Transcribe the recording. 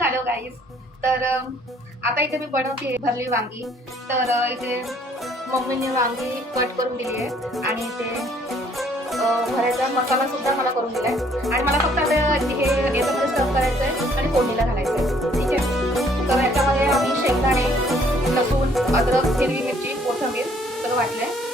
Hello guys. तर आता इथे मी बनवते भरली वांगी. तर इथे मम्मीने वांगी कट करून दिली आहे आणि इथे भरायचा मसाला सुद्धा मला करून दिलाय आणि मला फक्त आता हे याच्यामध्ये सर्व करायचं आहे आणि फोडणीला घालायचं आहे. ठीक आहे. तर याच्यामध्ये आम्ही शेंगदाणे, लसूण, अद्रक, हिरवी मिरची, कोथिंबीर सगळं वाटलंय